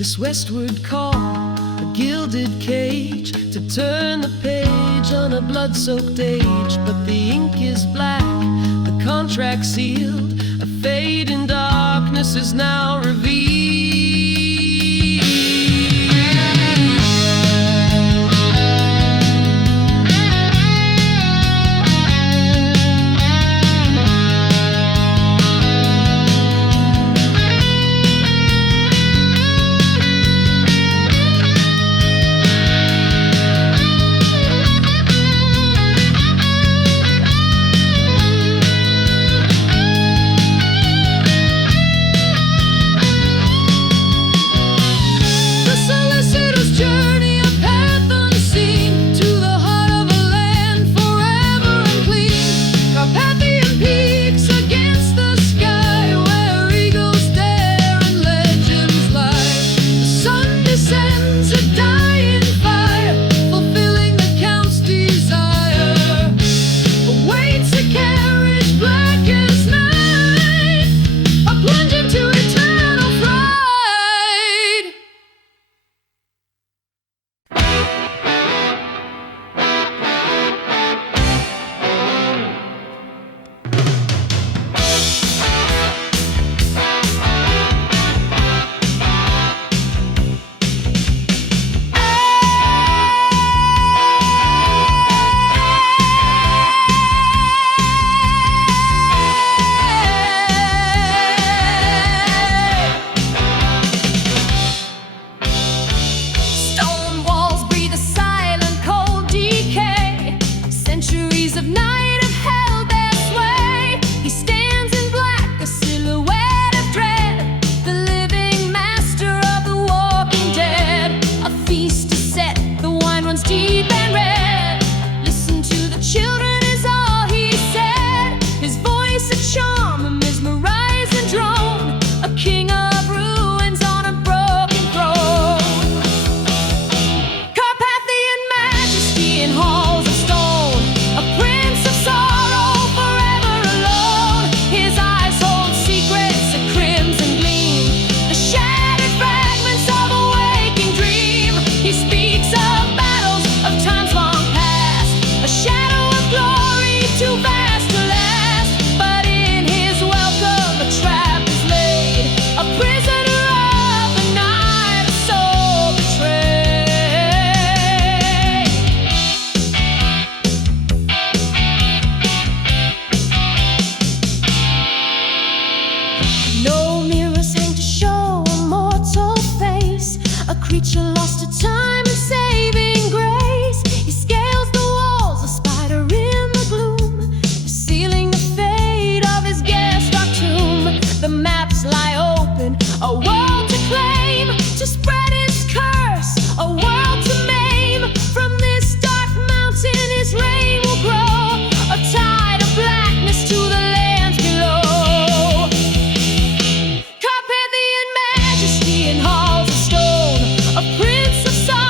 This westward call, a gilded cage to turn the page on a blood-soaked age. But the ink is black, the contract sealed, a fate in darkness is now revealed. Carpathian Majesty in halls of stone, a prince of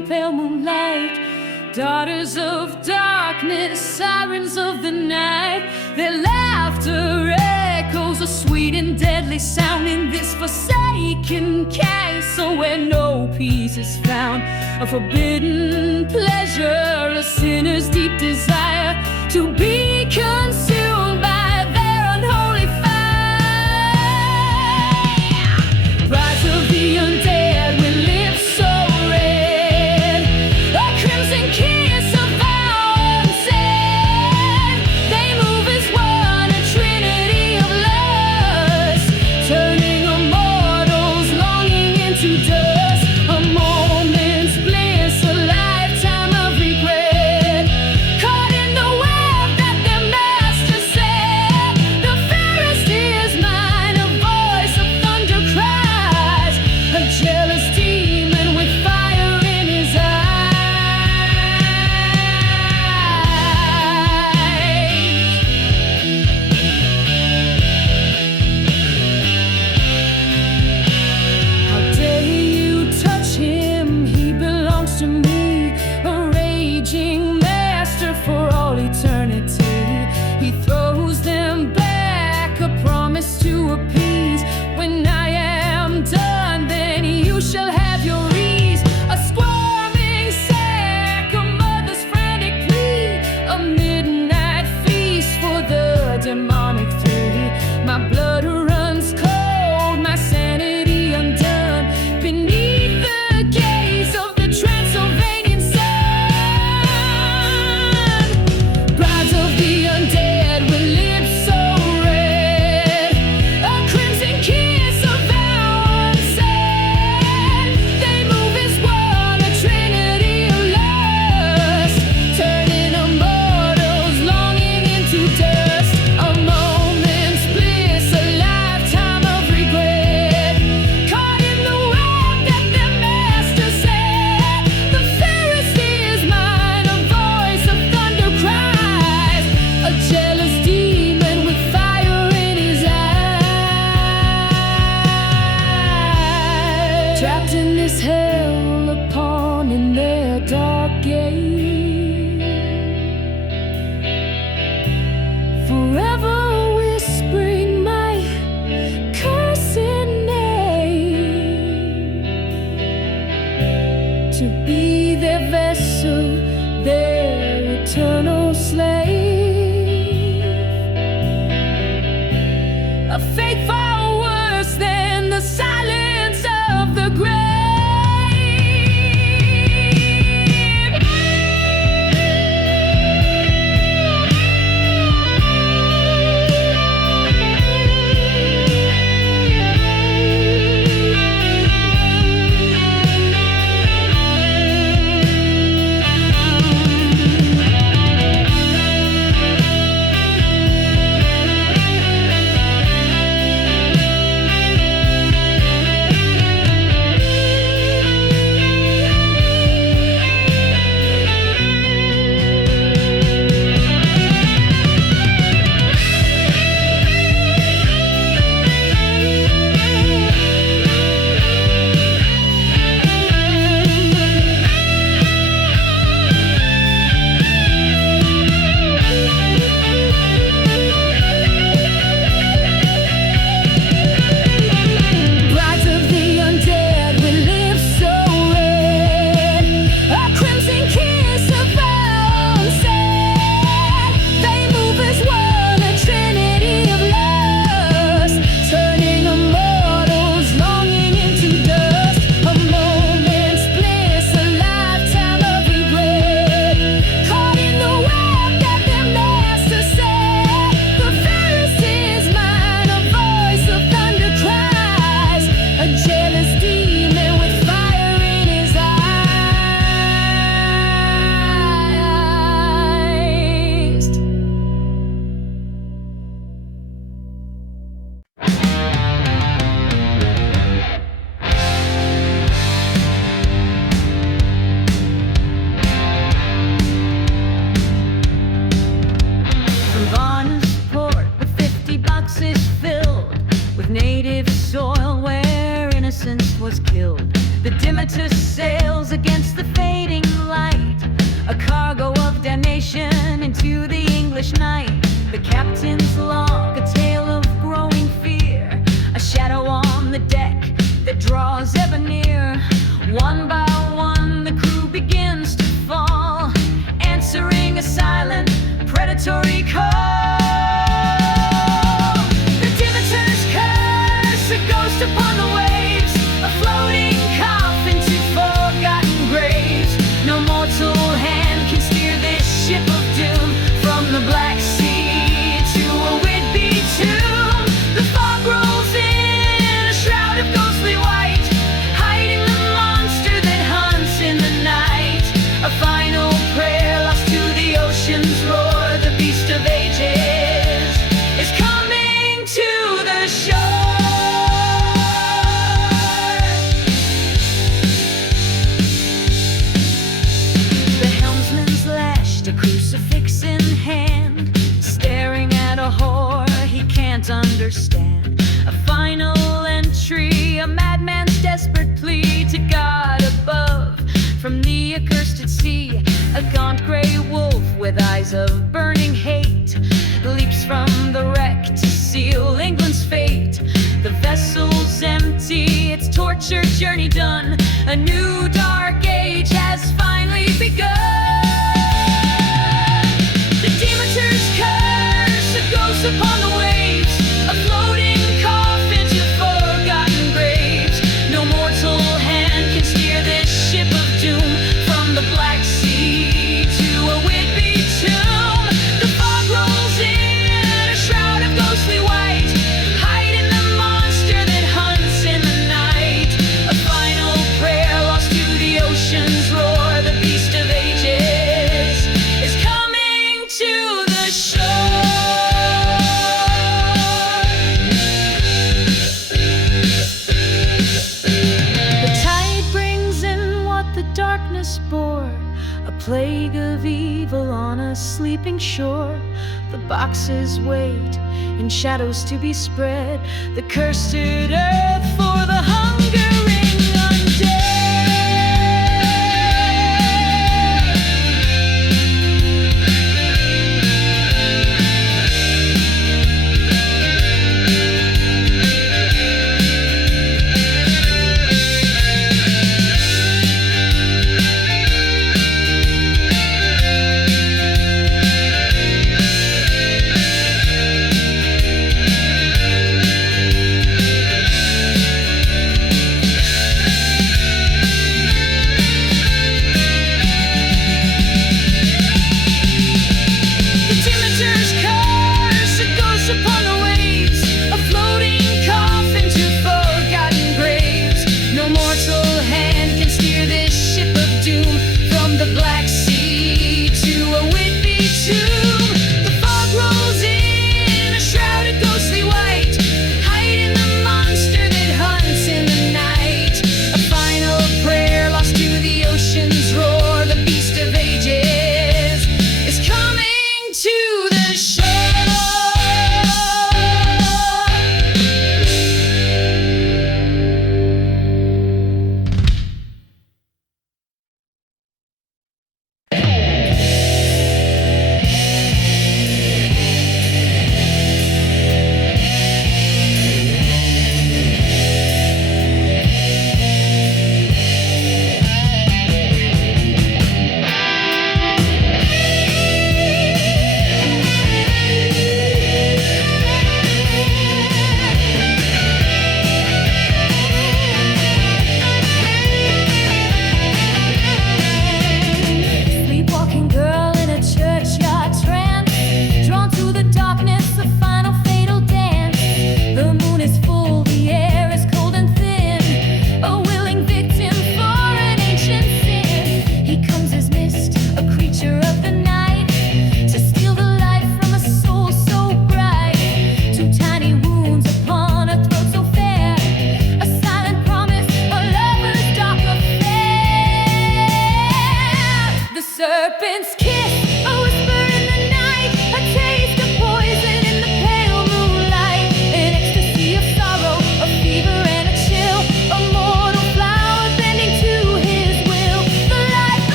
in pale moonlight. Daughters of darkness, sirens of the night. Their laughter echoes a sweet and deadly sound in this forsaken castle where no peace is found. A forbidden pleasure, a sinner's deep desire to be consumed by their unholy fire. Brides of the undead with lips so red, a crimson kiss of vow unsaid. They move as one, a trinity of lust, turning immortals longing into dust. A moment's bliss, a lifetime of regret, caught in the web that their master said. The fairest is mine, a voice of thunder cries, a jealous demon with fire in his eyes. How dare you touch him? He belongs to me, a raging master for all eternity. He throws them back, a promise to appease. When I am done, then you shall have your ease. A squirming sack, a mother's frantic plea, a midnight feast for the demonic three. My blood runs cold, my sanity undone, beneath the gaze of the Transylvanian sun. Brides of the undead with lips so red, a crimson kiss of vow unsaid. They move as one, a trinity of lust, turning immortals longing into dust. A moment's bliss, a lifetime of regret, caught in the web that their master said. The fairest is mine, a voice of thunder cries, a jealous demon with fire in his eyes. Trapped in this hell, a pawn in their dark game, forever whispering my cursed name, to be their vessel, their eternal slave. A fate far worse than the silence of the grave. Brides of the undead with lips so red, a crimson kiss of vow unsaid. They move as one, a trinity of lust, turning immortals longing into dust. A moment's bliss, a lifetime of regret, caught in the web that their master said. The fairest is mine, a voice of thunder cries, a jealous demon with fire in his eyes. From Varna's port, the 50 boxes filled with native soil where innocence was killed. The Demeter sails against the fading light, a cargo of damnation into the English night. The captain's log, a tale of growing fear, a shadow on the deck that draws ever near. One by one the crew begins to fall, answering a silent, predatory call. The Demeter's curse, a ghost upon the waves, a floating coffin to forgotten graves. No mortal hand can steer this ship of doom from the Black Sea to a would-be tomb. The fog rolls in, a shroud of ghostly white, hiding the monster that hunts in the night. A final prayer lost to the ocean's roar. The beast of ages is coming to the shore. The helmsman's lashed, a crucifix in hand, staring at a horror he can't understand. A final entry, a madman's desperate plea to God above. From the accursed sea, a gaunt grey wolf with eyes of burning hate leaps from the wreck to seal England's fate. The vessel's empty, its torture journey done. A new dark age has finally begun. The Demeter's curse, a ghost upon the waves, a floating coffin to forgotten graves. No mortal hand can steer this ship of doom from the Black Sea to a would-be tomb. The fog rolls in, a shroud of ghostly white, hiding the monster that hunts in the night. A final prayer lost to the ocean's roar. The beast of ages is coming to the shore. The tide brings in what the darkness bore, a plague of evil on a sleeping shore. The boxes wait in shadows to be spread, the cursed earth for the hungering undead. Serpent's kiss, a whisper in the night, a taste of poison in the pale moonlight, an ecstasy of sorrow, a fever and a chill, a mortal flower bending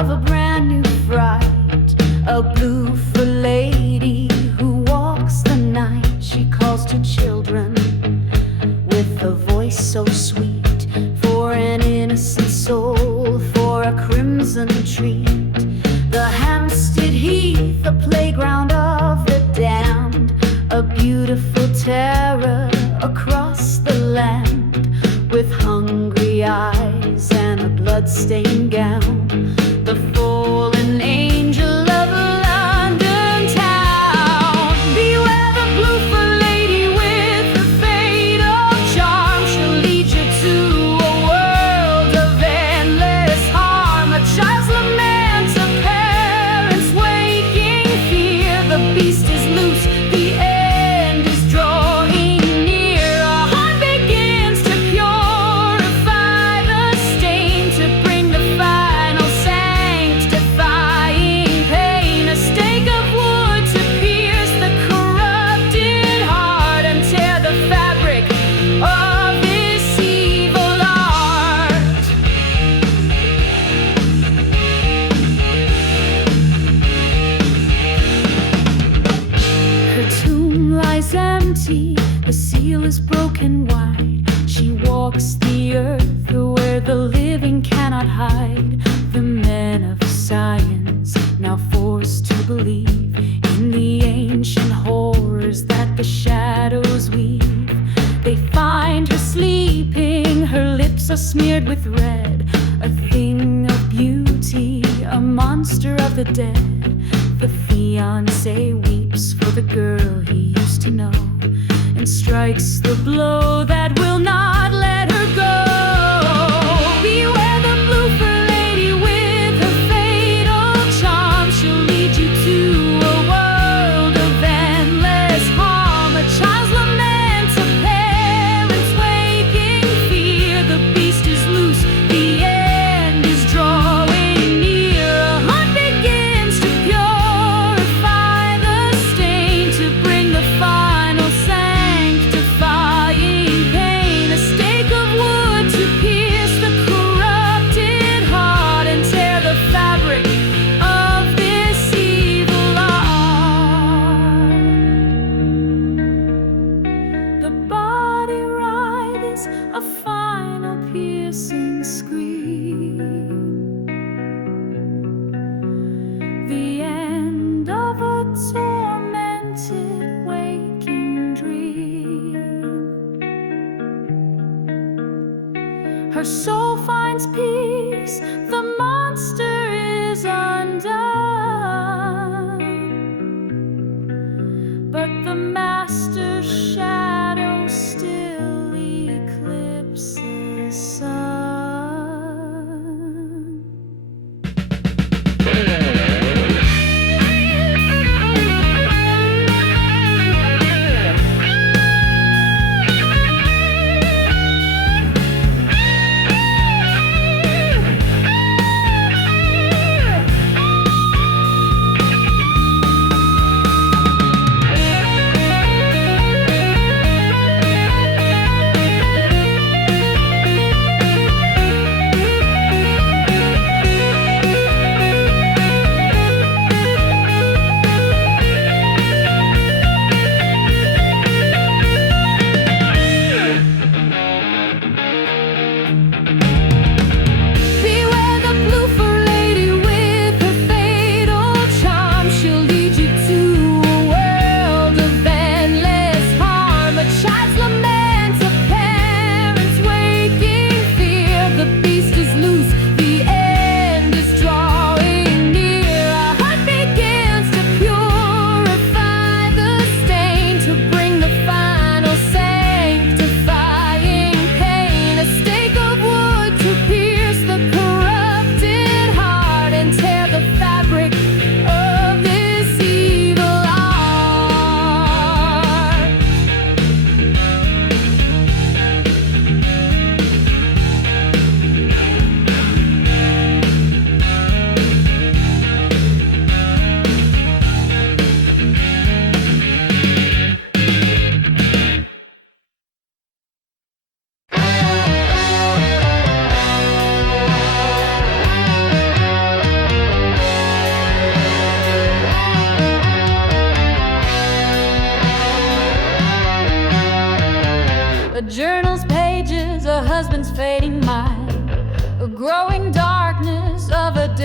of a brand new fright, a Bloofer Lady who walks the night. She calls to children with a voice so sweet, for an innocent soul, for a crimson treat. The Hampstead Heath, the playground of the damned, a beautiful terror across the land, with hungry eyes and a blood-stained gown, the fallen angel of London town. Beware the Bloofer Lady with her fatal charm. She'll lead you to a world of endless harm, a child's lament, a parent's waking fear. The beast is loose, the end is drawing near. A heart begins to purify the stain, to bring the final sanctifying pain. A stake of wood to pierce the corrupted heart and tear the fabric of this evil art. Her tomb lies empty, the seal is broken wide. She walks the earth where the living cannot hide. The men of science, now forced to believe in the ancient horrors that the shadows weave. They find her sleeping, her lips are smeared with red, a thing of beauty, a monster of the dead. The fiancé weeps for the girl he used to know, and strikes the blow that will not let her go. Beware the Bloofer Lady with her fatal charm. She'll lead you to a world of endless harm, a child's lament, a parent's waking fear. The beast is loose, the end is drawing near. A hunt begins to purify the stain, to bring the final sanctifying pain. A stake of wood to pierce the corrupted heart and tear the fabric of this evil art. The body writhes a final piercing scream, the end of a tormented waking dream. Her soul finds peace, the monster is undone, but the master's shadow still eclipses sun.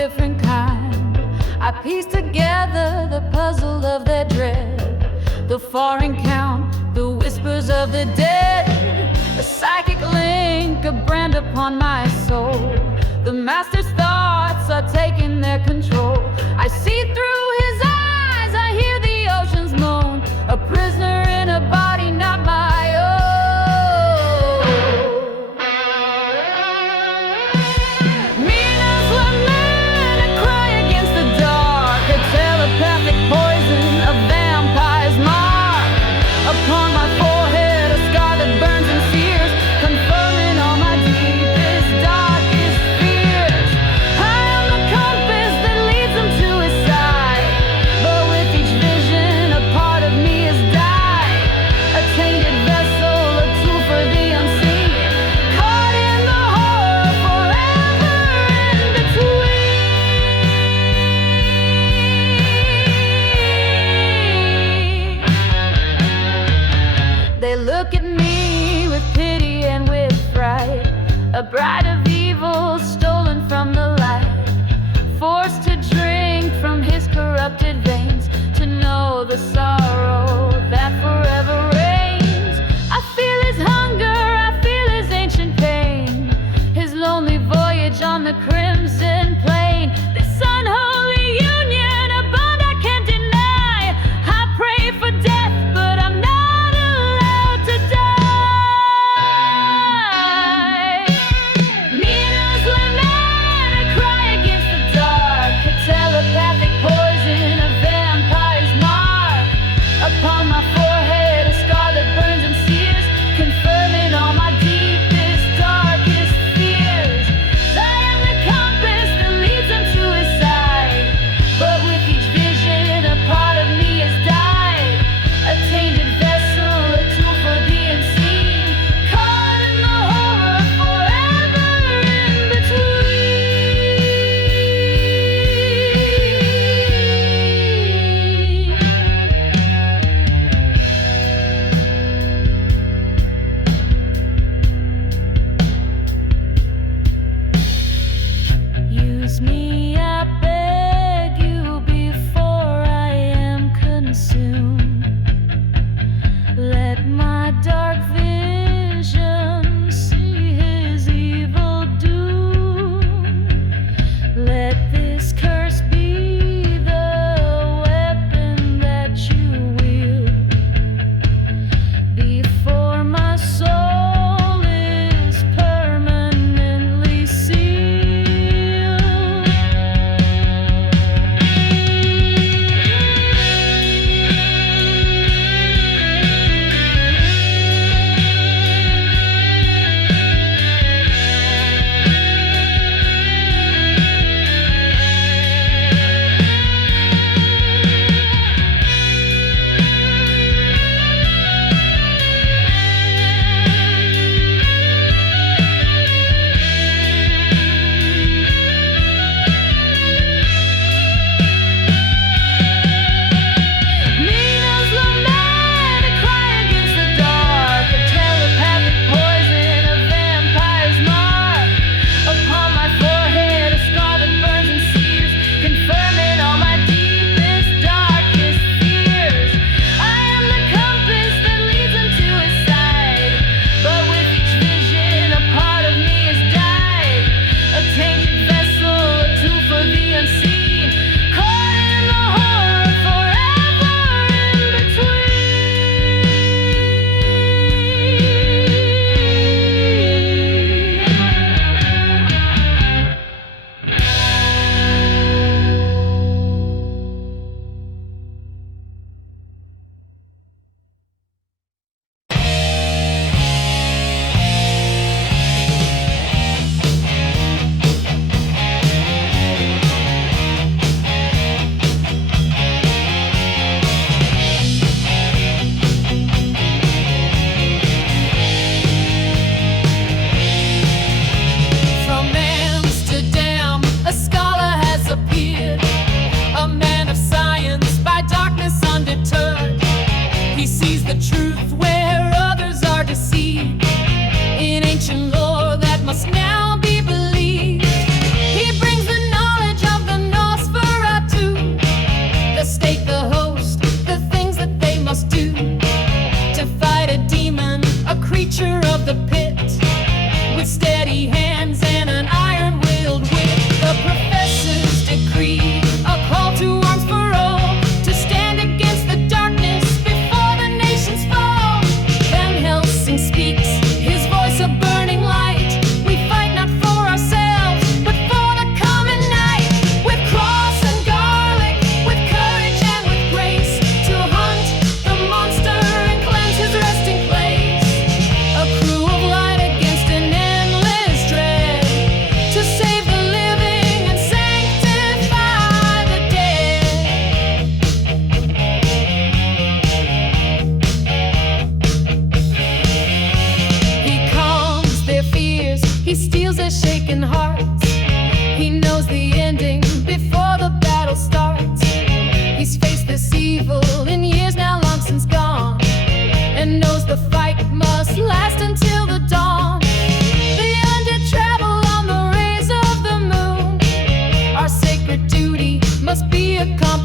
different kind. I piece together the puzzle of their dread, the foreign count, the whispers of the dead, a psychic link, a brand upon my soul. The master's thoughts are taking their control. I see through his eyes, I hear the oceans moan, a prisoner in a body not my own. Mina's lament, a cry against the dark, a telepathic poison, a vampire's mark. Upon my forehead, a scar that burns and sears, confirming all my deepest, darkest fears. I am the compass that leads them to his side, but with each vision, a part of me has died. A tainted vessel, a tool for the unseen, caught in the horror forever in between. They look at me with pity and with fright, a bride of evil stolen from the light, forced to drink from his corrupted veins, to know the sorrow that forever reigns. I feel his hunger, I feel his ancient pain, his lonely voyage on the crimson plain. This unholy union, a bond I can't deny. I pray for death, but I'm not allowed to die. Mina's lament, a cry against the dark, a telepathic poison, a vampire's mark. Upon my forehead, a scar that burns and sears, confirming all my deepest, darkest fears. I am the compass that leads them to his side, but with each vision, a part of me has died. A tainted vessel, a tool for the unseen, caught in the horror forever in between. Use me, I beg you, before I am consumed. Let my dark vision see his evil doom. Let this curse be the weapon that you wield, before my soul is permanently sealed.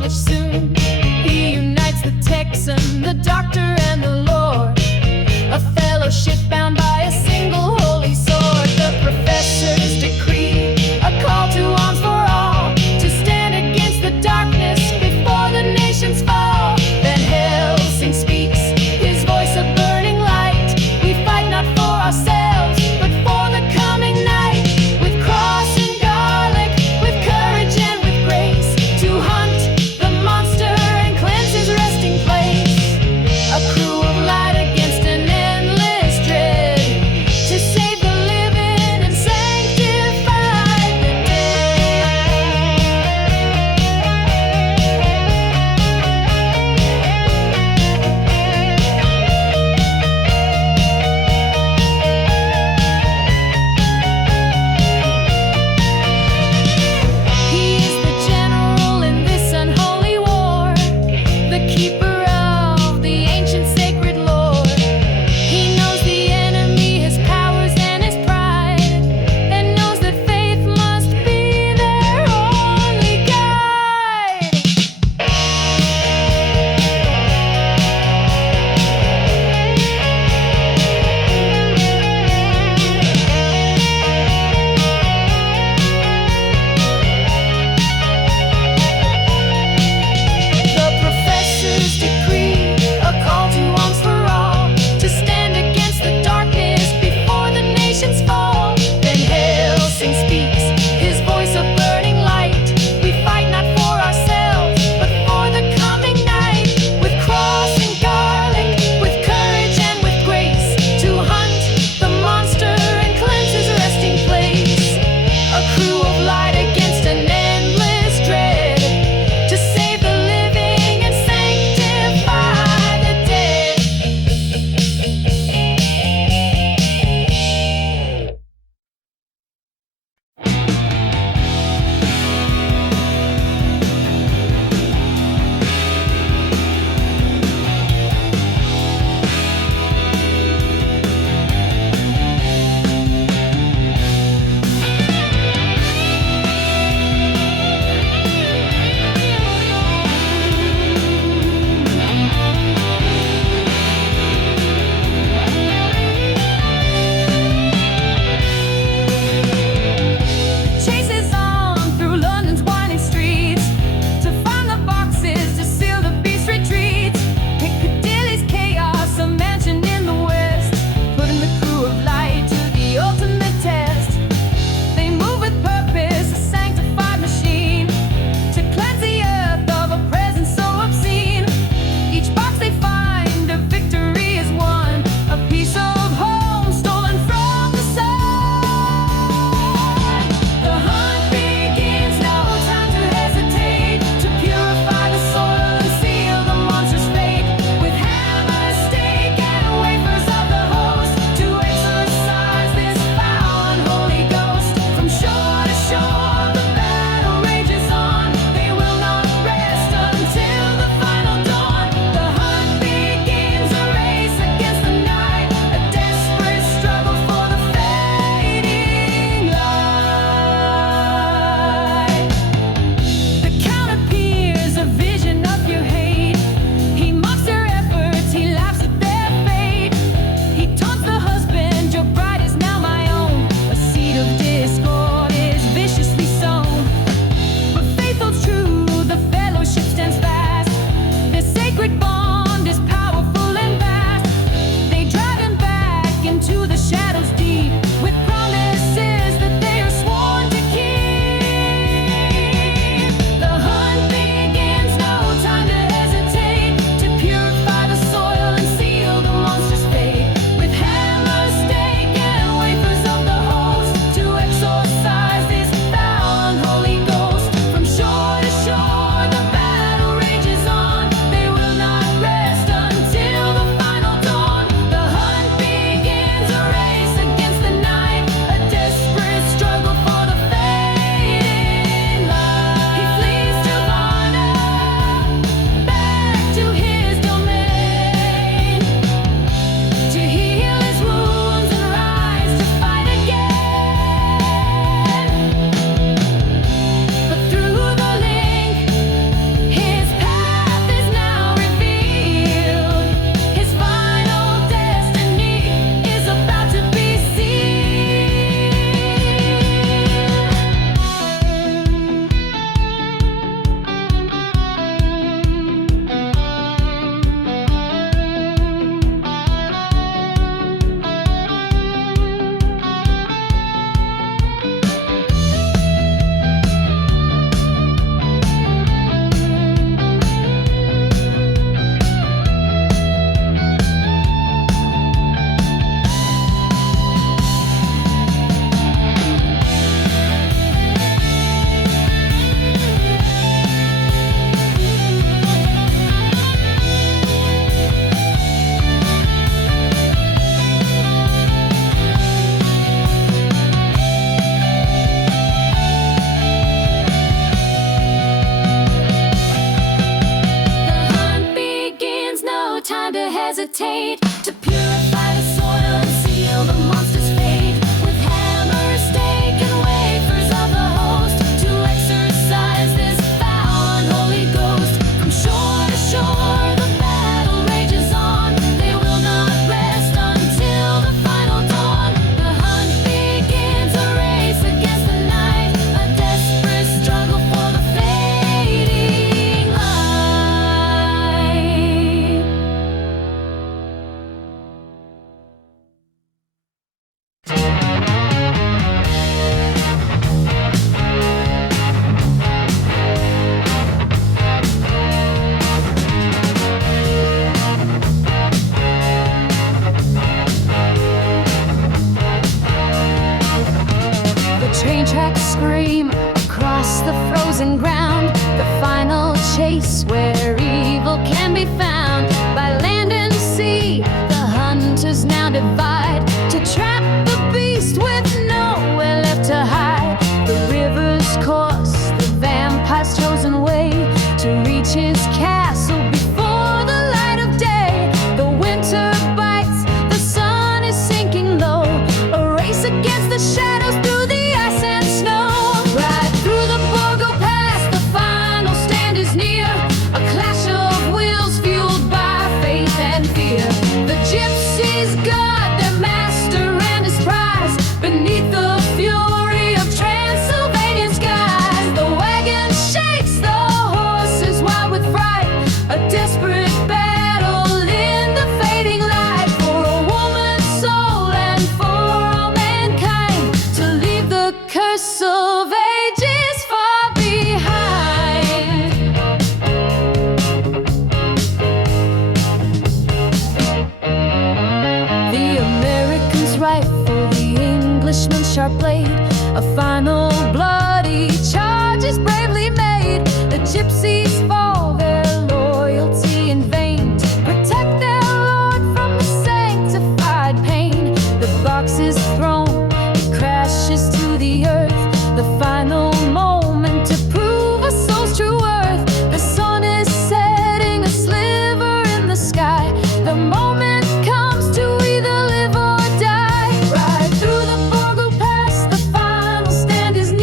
accomplish soon. He unites the Texan, the doctor, and the Lord, a fellowship bound by a single holy sword. The professor's decree, a call to arms for all, to stand against the darkness before the nations fall. Then Helsing speaks, his voice a burning light. We fight not for ourselves, but for the coming night. With cross and garlic, with courage and with grace, to hunt the monster decapitate, to purify the soil and seal the monster's fate. With hammer, stake, and wafers of the host, to exorcise this foul unholy ghost. From shore to shore the battle rages on. They will not rest until the final dawn. The hunt begins, a race against the night, a desperate struggle for the fading light. The train tracks scream across the frozen ground. The final chase where evil can be found. By land and sea, the hunters now divide to trap the beast with nowhere left to hide. The river's course, the vampire's chosen way to reach his castle before the light of day. The winter bites, the sun is sinking low. A race against the shadows through the ice and snow. Right through the Borgo Pass, the final stand is near. A clash of wheels fueled by faith and fear. The gypsies guard their master and his prize beneath the fury of Transylvanian skies. The wagon shakes, the horses wild with fright. A desperate battle in the fading light. For a woman's soul and for all mankind, to leave the curse of ages far behind. The American's rifle, the Englishman's sharp blade. A final bloody charge is bravely made. The gypsies fall, their loyalty in vain, to protect their lord from the sanctified pain. The box is thrown, it crashes to the earth. The final moment to prove a soul's true worth. The sun is setting, a sliver in the sky. The moment comes to either live or die. Right through the Borgo Pass, the final stand is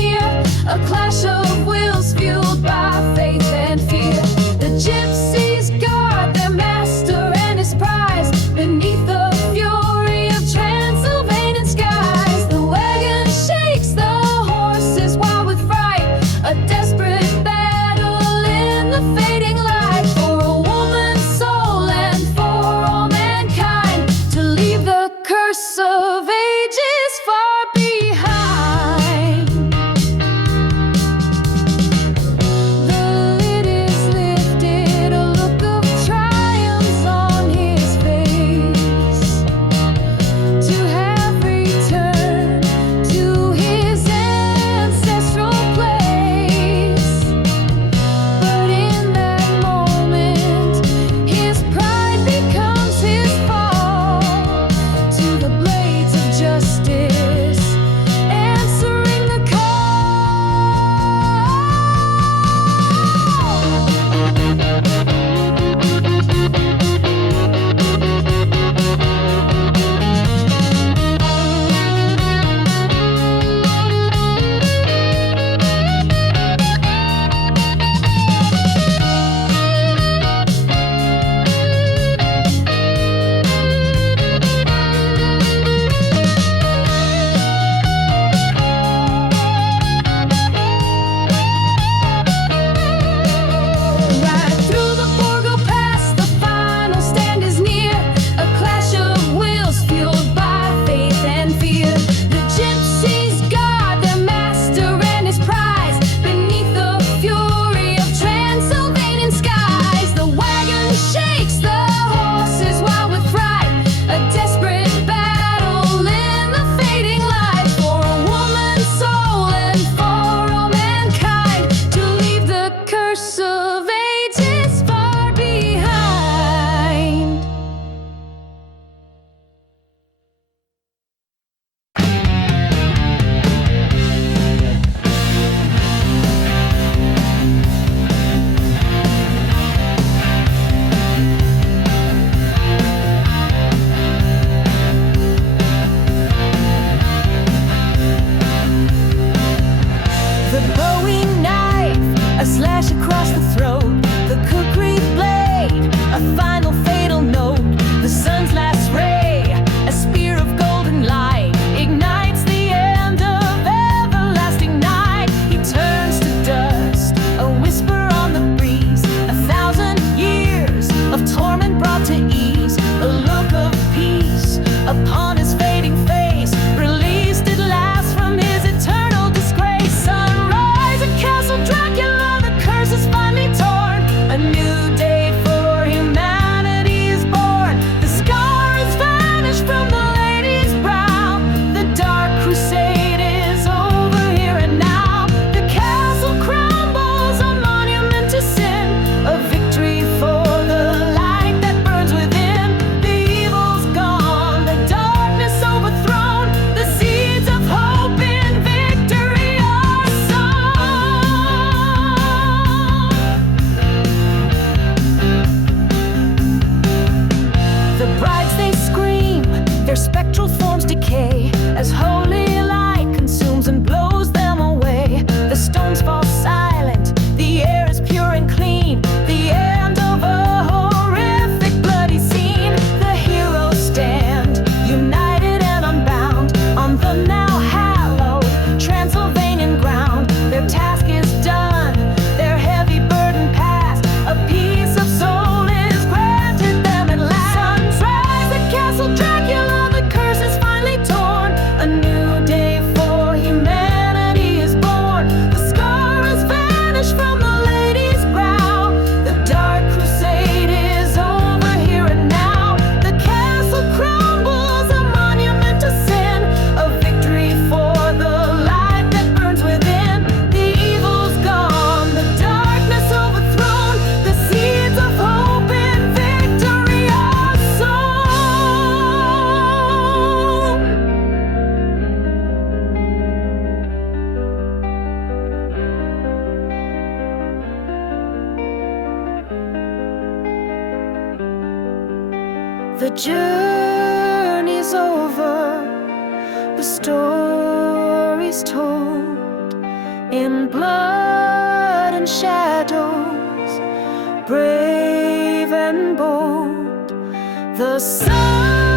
The journey's over, the story's told in blood and shadows, brave and bold. The sun